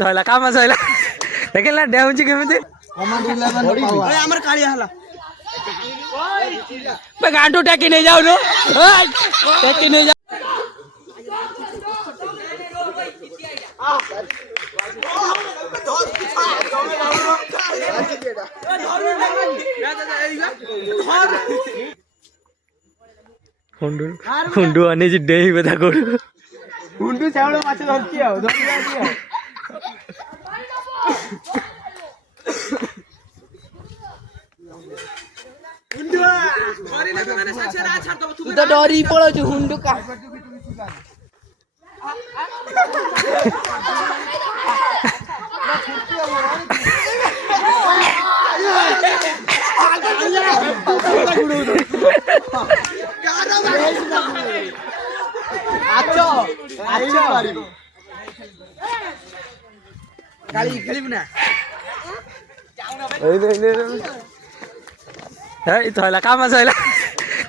थला काम सैला देखिल ना डेउची केमिति कमांड 11 ए हमर कालिया हला बे गांटू टेकी नहीं जाऊ नो टेकी नहीं जा हुंडू आने जी डेही बता कोड हुंडू चावल माछ धरती हो धरती हो हुंडू धरी ना माने साक्षे रा छाड़ दब तू तो डरी पड़ो छु हुंडू का आचो आचो गाली खेलिब ना ए थला काम सैला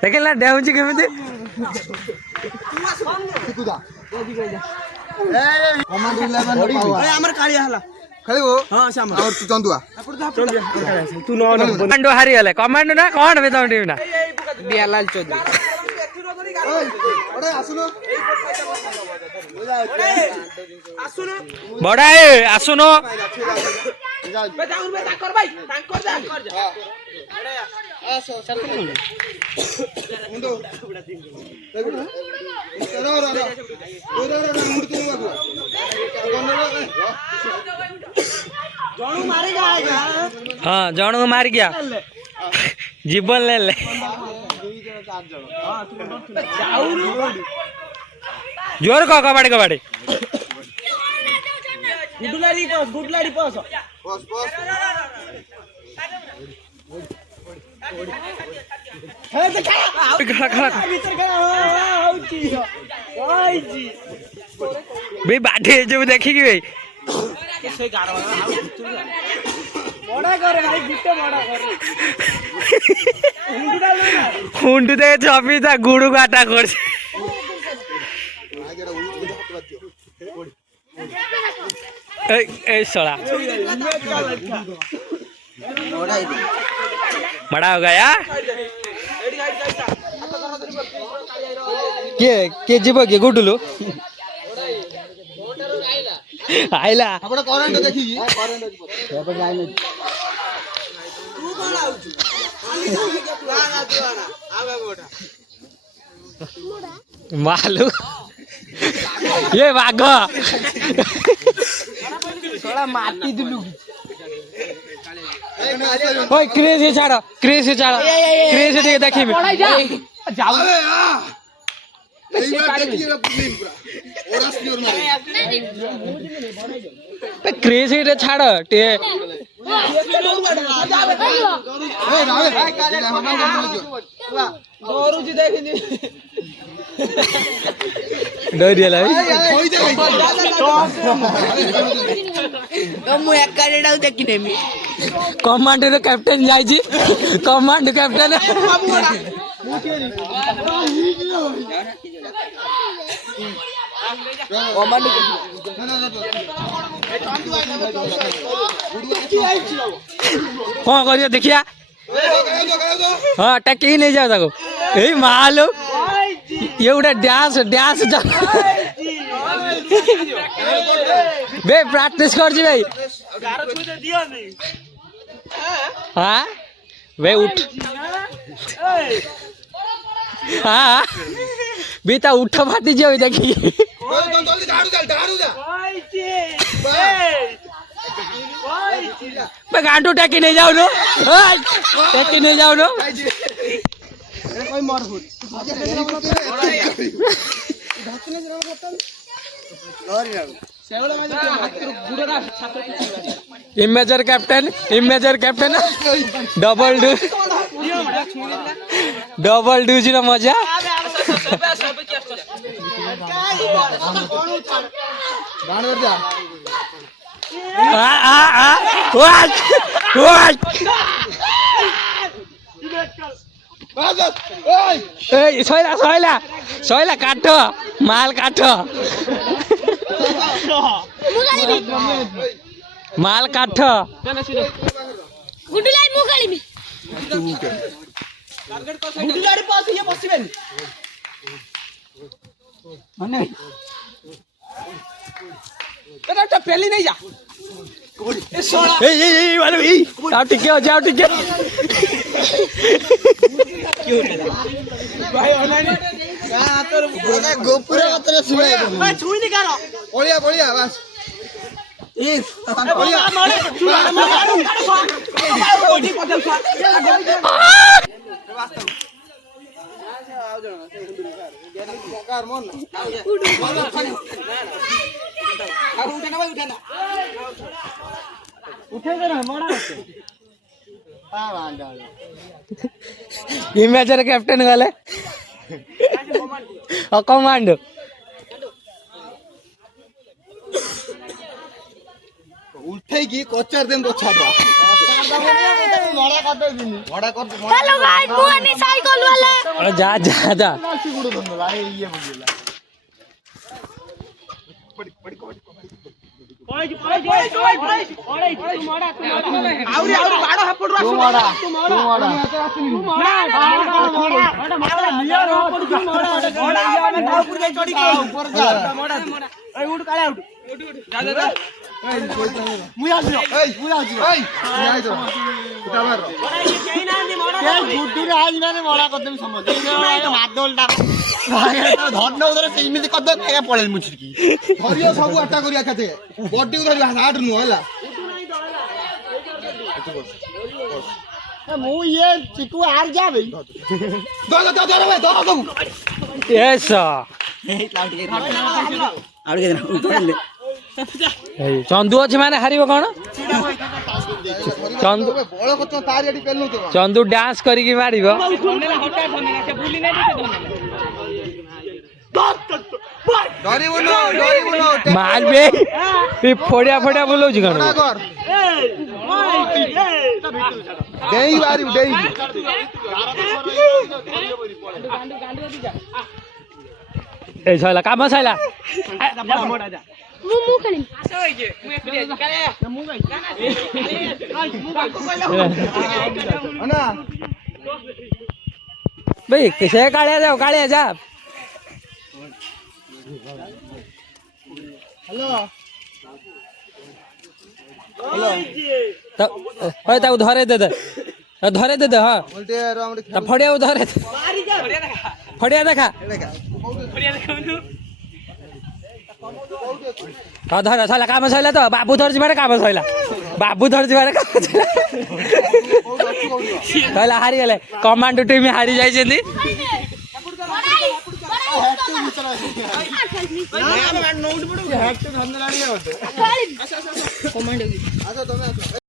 देखिल ना डेउची केमिति कमांड 11 ए हमर कालिया हला खेलिबो हां श्याम और तू चंदुआ तू नो कमांडो हारी हले कमांडो ना कोन बे तम टीम ना बियालाल चौधरी ओरे आसुनो आसुनो बड़ा ए आसुनो बे जाउन बे ताकर भाई ताकर जा अरे आसो चल मुंडो जणू मारी गया हां जणू मार गया जीवन ले ले जोर को कबाड़ी कबाड़ी गुडलाड़ी पास बस है तो खड़ा खड़ा भीतर खड़ा आउची ओई जी बे बाटे जो देखी की भाई से गारो बड़ा करे भाई गुट्टे बड़ा करे हुंडू डाल ना हुंडू दे छपी था गुडू काटा कर ए सड़ा बड़ा हो गया के जीव के गुडुलु आइला आपण करंट देखि करंट अपन जाय न तू कोन आउछु तू आना आवे गोटा मालू ये बाघ थोड़ा माटी दिलु ओए क्रेज से छाड़ो क्रेज से देखी में जाऊ এই বার দেখি এরা প্লেন পুরা ওরা সিওর মারে क्रेज से छाड़ो टे ए रावे दोरू जी देखिनी डरियाला কই যাই तो मु एक काडेडाउ देखिने मी कमांडर कैप्टन जाई कमांड कैप्टन कमांड कौन करियो देखिया हाँ टकी नहीं जाओ ताको ए मालू ये उड़ा डांस बे प्रैक्टिस कर जी भाई हाँ वे उठ हाँ बीता उठा फाटी जाओ देखी জলদি ঝাড়ু যা मैं गांटू टकी नहीं जाऊ नो टकी नहीं जाऊ नो कोई मरहुत इमेजर कैप्टन डबल डू जी मजा ବାସ୍ ବାସ୍ ଏଇ ଏଇ ସଇଲା କାଠ ମାଲ କାଠ ମାଲ କାଠ ଗୁଡୁ ଲାଇ ମୁଁ ଖେଳିବି ଗୁଡୁ ଗାଡି ପାସ ଇଏ ବସିବେନି ମାନେ ଏଟା ପେଲି ନେଇ ଯା ଏ ଶୋଳା ଏଇ ମାନେ ଏଇ ଆଉ ଟିକେ ଅଛି ଆଉ ଟିକେ ଭାଇ ଅନାନି କା ହାତର ଗୋପୁର ହାତରେ ଶୁଏ ଭାଇ ଛୁଇନି କାର ପଳିଆ ପଳିଆ ବାସ୍ ଏ ପଳିଆ ମାରେ ଚୁଲା ମାରୁ କୋଠି ପଦଲ ଛା ଇମେଜର କ୍ୟାପ୍ଟେନ ଗଲେ କମାଣ୍ଡ ଉଠେଇକି କଚାର ଦେମ ଛାବା ମଡା କରିଦେବିନି ମଡା କରିଦେ हेलो गाइस ମୁଁ ଆନି ସାଇକେଲ वाला ଯା ଯା ଯା ଗୁଡ ଧନ୍ଦ ଭାଇ ଇଏ ବୁଝିଲା ଆଉରି ବାଡ ହାପଡୁ ଆସୁ ତୁ ମଡା ଏଇ ଉଡ କାଳେ ଆଉଟ ଯା ଯା ଯା ମୁଁ ଆଯିବ ଏଇ ମୁଁ ଆଯିବ ଏଇ ଆଇ ତ ଉଠା ମାର କେହି ନାହାନ୍ତି ମଡା ଗୁଡୁରେ ଆଜି ମାନେ ମଡା କରିଦେବି ସମସ୍ତେ ମାଦଲଟା ଧର୍ନ ଉଧର ସେମିତି କରିଦେ ଖାଇବା ପଳେଇ ମୁଛିକି ଧରିବ ସବୁ ଆଟା କରିବା ଖାତେ ବଡିକୁ ଧରିବା ହାର୍ଟ ନୁହଁ ହେଲା ମୁଁ ଇଏ ଚିକୁ ଆର ଯା ଭାଇ ଏସ ଚନ୍ଦୁ ଅଛି ମାନେ ହାରିବ କଣ ଚନ୍ଦୁ ବଳ କତ ତାରି ଆଡି ପେଲୁ ତ ଚନ୍ଦୁ ଡ୍ୟାନ୍ସ କରିକି ମାରିବ ଡରିବୁନୁ ମାରବେ ଫଡିଆ ବୁଲଉଛି କଣ ଡେଇ ବାରିବୁ ଡେଇ এই সইলা কাম সইলা ମୁଁ ଖେଳିବି না ভাই সে কাଳିଆ যা হ্যালো তাକୁ ଧରେ ଦେ ହଁ বলতে আমরা ତା ଫଡିଆକୁ ଧରେ ଫଡିଆ ଦେଖା ହଁ ଧର ସଇଲା କାମ ସଇଲା ତ ବାବୁ ଧରିଛି ମାନେ କାମ ସଇଲା ସଇଲା ହାରିଗଲେ କମାଣ୍ଡ ଟିମ୍ ହାରି ଯାଇଛନ୍ତି আচ্ছা তুমি